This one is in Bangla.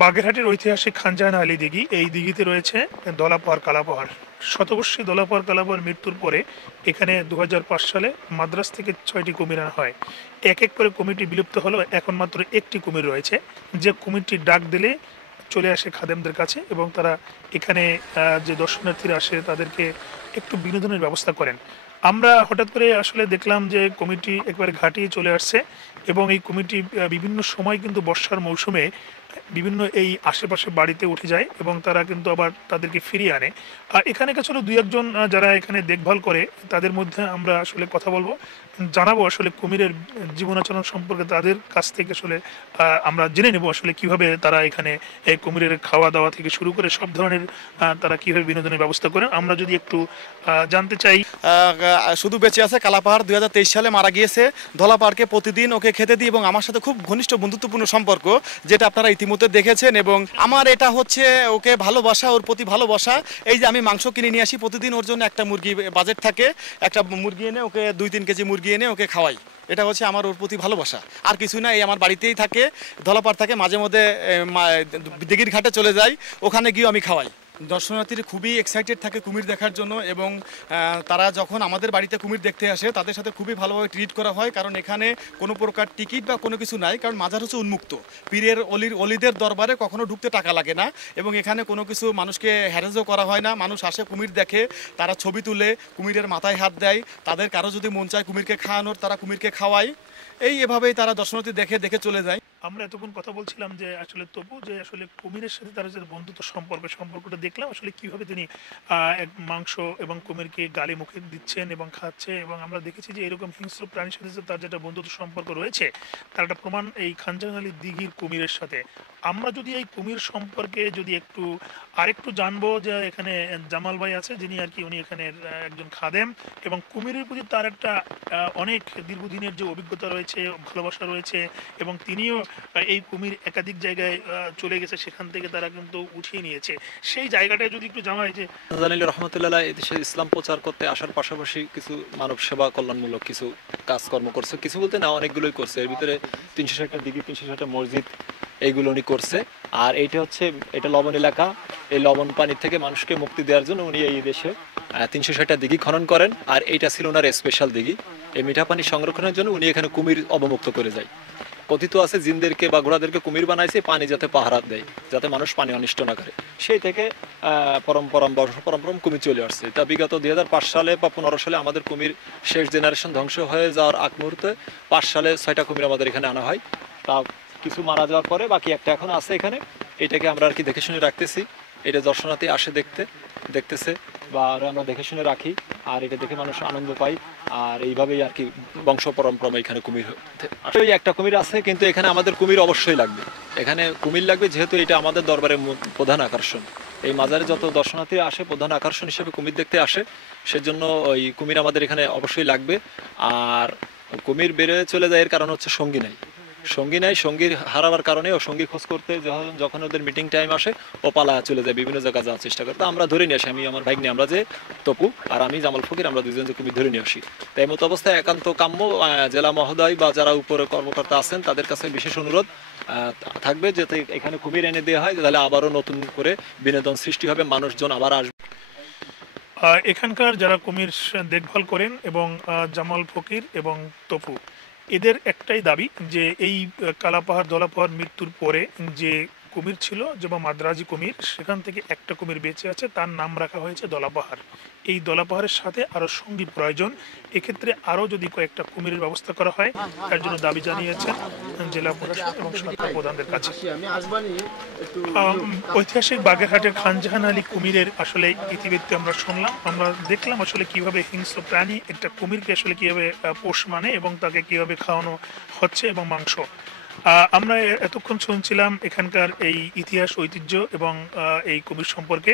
বাগেরহাটের ঐতিহাসিক খানজাহান আলী দিঘি, এই দিঘিতে রয়েছে দলাপাহাড় কালাপাহাড়। শতবর্ষী দলাপাহাড় কালাপাহাড় মৃত্যুর পরে এখানে 2005 সালে মাদ্রাজ থেকে 6টি কুমির আনা হয়। এক এক করে কুমিরটি বিলুপ্ত হলেও এখন মাত্র একটি কুমির রয়েছে, যে কুমিরটি ডাক দিলে চলে আসে খাদেমদের কাছে এবং তারা এখানে যে দর্শনার্থীরা আসে তাদেরকে একটু বিনোদনের ব্যবস্থা করেন। আমরা হঠাৎ করে আসলে দেখলাম যে কমিটি একবারে ঘাটিয়ে চলে আসছে এবং এই কমিটি বিভিন্ন সময় কিন্তু বর্ষার মৌসুমে বিভিন্ন এই আশেপাশে বাড়িতে উঠে যায় এবং তারা কিন্তু আবার তাদেরকে ফিরিয়ে আনে। আর এখানে আসলে দুই একজন যারা এখানে দেখভাল করে তাদের মধ্যে আমরা আসলে কথা বলবো, জানাবো আসলে কুমিরের জীবনাচরণ সম্পর্কে তাদের কাছ থেকে আসলে আমরা জেনে নেব আসলে কিভাবে তারা এখানে এই কুমিরের খাওয়া দাওয়া থেকে শুরু করে সব ধরনের তারা কিভাবে বিনোদনের ব্যবস্থা করেন আমরা যদি একটু জানতে চাই। শুধু বেঁচে আছে কালাপাহাড় 2023 সালে মারা গিয়েছে। ধলাপাহাড়কে প্রতিদিন ওকে খেতে দিই এবং আমার সাথে খুব ঘনিষ্ঠ বন্ধুত্বপূর্ণ সম্পর্ক, যেটা আপনারা ইতিমধ্যে দেখেছেন। এবং আমার এটা হচ্ছে ওকে ভালোবাসা, ওর প্রতি ভালোবাসা। এই যে আমি মাংস কিনে নিয়ে আসি প্রতিদিন, ওর জন্য একটা মুরগি বাজেট থাকে, একটা মুরগি এনে ওকে 2-3 কেজি মুরগি এনে ওকে খাওয়াই। এটা হচ্ছে আমার ওর প্রতি ভালোবাসা, আর কিছু না। এই আমার বাড়িতেই থাকে, ধলাপাড় থাকে, মাঝে মধ্যে দিঘির ঘাটে চলে যাই, ওখানে গিয়ে আমি খাওয়াই। দর্শনার্থীরা খুবই এক্সাইটেড থাকে কুমির দেখার জন্য এবং তারা যখন আমাদের বাড়িতে কুমির দেখতে আসে তাদের সাথে খুবই ভালোভাবে ট্রিট করা হয়, কারণ এখানে কোনো প্রকার টিকিট বা কোনো কিছু নাই, কারণ মাজার হচ্ছে উন্মুক্ত। পীরের অলিদের দরবারে কখনো ঢুকতে টাকা লাগে না এবং এখানে কোনো কিছু মানুষকে হ্যারাসও করা হয় না। মানুষ আসে, কুমির দেখে, তারা ছবি তুলে, কুমিরের মাথায় হাত দেয়, তাদের কারো যদি মন চায় কুমিরকে খাওয়ানোর, তারা কুমিরকে খাওয়ায়। এভাবেই তারা দর্শনার্থী দেখে চলে যায়। আমরা এতক্ষণ কথা বলছিলাম যে আসলে তবু যে আসলে কুমিরের সাথে তারা যে বন্ধুত্ব সম্পর্কটা দেখলাম আসলে কিভাবে তিনি এক মাংস এবং কুমিরকে গালে মুখে দিচ্ছেন এবং খাচ্ছে, এবং আমরা দেখেছি যে এরকম হিংস্র প্রাণীর সাথে যে তার যেটা বন্ধুত্ব সম্পর্ক রয়েছে তার একটা প্রমাণ এই খানজাহান আলী দিঘির কুমিরের সাথে। আমরা যদি এই কুমির সম্পর্কে যদি আরেকটু জানবো, যে এখানে জামাল ভাই আছে যিনি আর কি উনি এখানে একজন খাদেম এবং কুমিরের প্রতি তার একটা অনেক দীর্ঘদিনের যে অভিজ্ঞতা রয়েছে, ভালোবাসা রয়েছে এবং তিনিও এই কুমির একাধিক জায়গায় চলে গেছে, সেখান থেকে তারা কিন্তু উঠিয়ে নিয়েছে। সেই জায়গাটায় যদি একটু জানা হয় যে জানিল রহমতুল্লাহ এদেশে ইসলাম প্রচার করতে আসার পাশাপাশি কিছু মানব সেবা কল্যাণমূলক কিছু কাজকর্ম করছে, কিছু বলতে না অনেকগুলোই করছে। এর ভিতরে 360টা দিঘি, 360টা মসজিদ, এইগুলো উনি করছে। আর এটা লবণ এলাকা, এই লবণ পানির থেকে মানুষকে মুক্তি দেওয়ার জন্য উনি এই দেশে 360টা দিঘি খনন করেন। আর এইটা ছিল ওনার স্পেশাল দিঘি। এই মিঠা পানি সংরক্ষণের জন্য উনি এখানে কুমির অবমুক্ত করে যায়। কথিত আছে জিনদেরকে বা ঘোড়াদেরকে কুমির বানাইছে পানি যাতে পাহারা দেয়, যাতে মানুষ পানি অনিষ্ট না করে। সেই থেকে পরম্পরা কুমির চলে আসছে। তা বিগত 2005 সালে বা 15 সালে আমাদের কুমির শেষ জেনারেশন ধ্বংস হয়ে যাওয়ার আগ মুহূর্তে 5 সালে 6টা কুমির আমাদের এখানে আনা হয়। তা কিছু মারা যাওয়ার পরে বাকি একটা এখন আছে এখানে। এটাকে আমরা আর কি দেখে শুনে রাখতেছি। এটা দর্শনার্থী আসে দেখতেছে বা আমরা দেখে শুনে রাখি, আর এটা দেখে মানুষ আনন্দ পায়। আর এইভাবেই আর কি বংশ পরম্পরা এখানে কুমির আসলে একটা কুমির আছে, কিন্তু এখানে আমাদের কুমির অবশ্যই লাগবে। এখানে কুমির লাগবে যেহেতু এটা আমাদের দরবারের প্রধান আকর্ষণ। এই মাজারে যত দর্শনার্থী আসে প্রধান আকর্ষণ হিসেবে কুমির দেখতে আসে, সেজন্য ওই কুমির আমাদের এখানে অবশ্যই লাগবে। আর কুমির বেড়ে চলে যায় এর কারণ হচ্ছে সঙ্গী নাই। সঙ্গীর হারাবার কারণে ও সঙ্গী খোঁজ করতে যখন ওদের মিটিং টাইম আসে ও পালা চলে যায়, বিভিন্ন জায়গায় যাওয়ার চেষ্টা করে। তো আমরা ধরে নিয়ে আসি, আমি আমার ভাই নিয়ে, আমরা যে তপু আর আমি জামাল ফকির, আমরা দুজন যে কুমির ধরে নিয়ে আসি। তাই মতো অবস্থায় একান্ত কাম্য জেলা মহোদয় বা যারা উপরে কর্মকর্তা আছেন তাদের কাছে বিশেষ অনুরোধ থাকবে যাতে এখানে কুমির এনে দেওয়া হয়, তাহলে আবারও নতুন করে বিনোদন সৃষ্টি হবে, মানুষজন আবার আসবে। এখানকার যারা কুমির দেখভাল করেন এবং জামাল ফকির এবং তপু, এদের একটাই দাবি যে এই কালাপাহাড় দলাপাহাড় মৃত্যুর পরে যে কুমির ছিল যেমন মাদ্রাজি কুমির, সেখান থেকে একটা কুমির বেঁচে আছে, তার নাম রাখা হয়েছে দলাপাহাড়। এই দলাপাহাড়ের সাথে আরও সঙ্গী প্রয়োজন, এক্ষেত্রে আরও যদি কয়েকটা কুমিরের ব্যবস্থা করা হয় তার জন্য দাবি জানিয়েছেন জেলা প্রশাসন এবং সরকার প্রধানদের কাছে। ঐতিহাসিক বাগেরহাটের খানজাহান আলী কুমিরের আসলে ইতিবৃত্তি আমরা শুনলাম, আমরা দেখলাম আসলে কিভাবে হিংস্র প্রাণী একটা কুমিরকে আসলে কিভাবে পোষ মানে এবং তাকে কিভাবে খাওয়ানো হচ্ছে এবং মাংস। আমরা এতক্ষণ শুনছিলাম এখানকার এই ইতিহাস ঐতিহ্য এবং এই কুমির সম্পর্কে।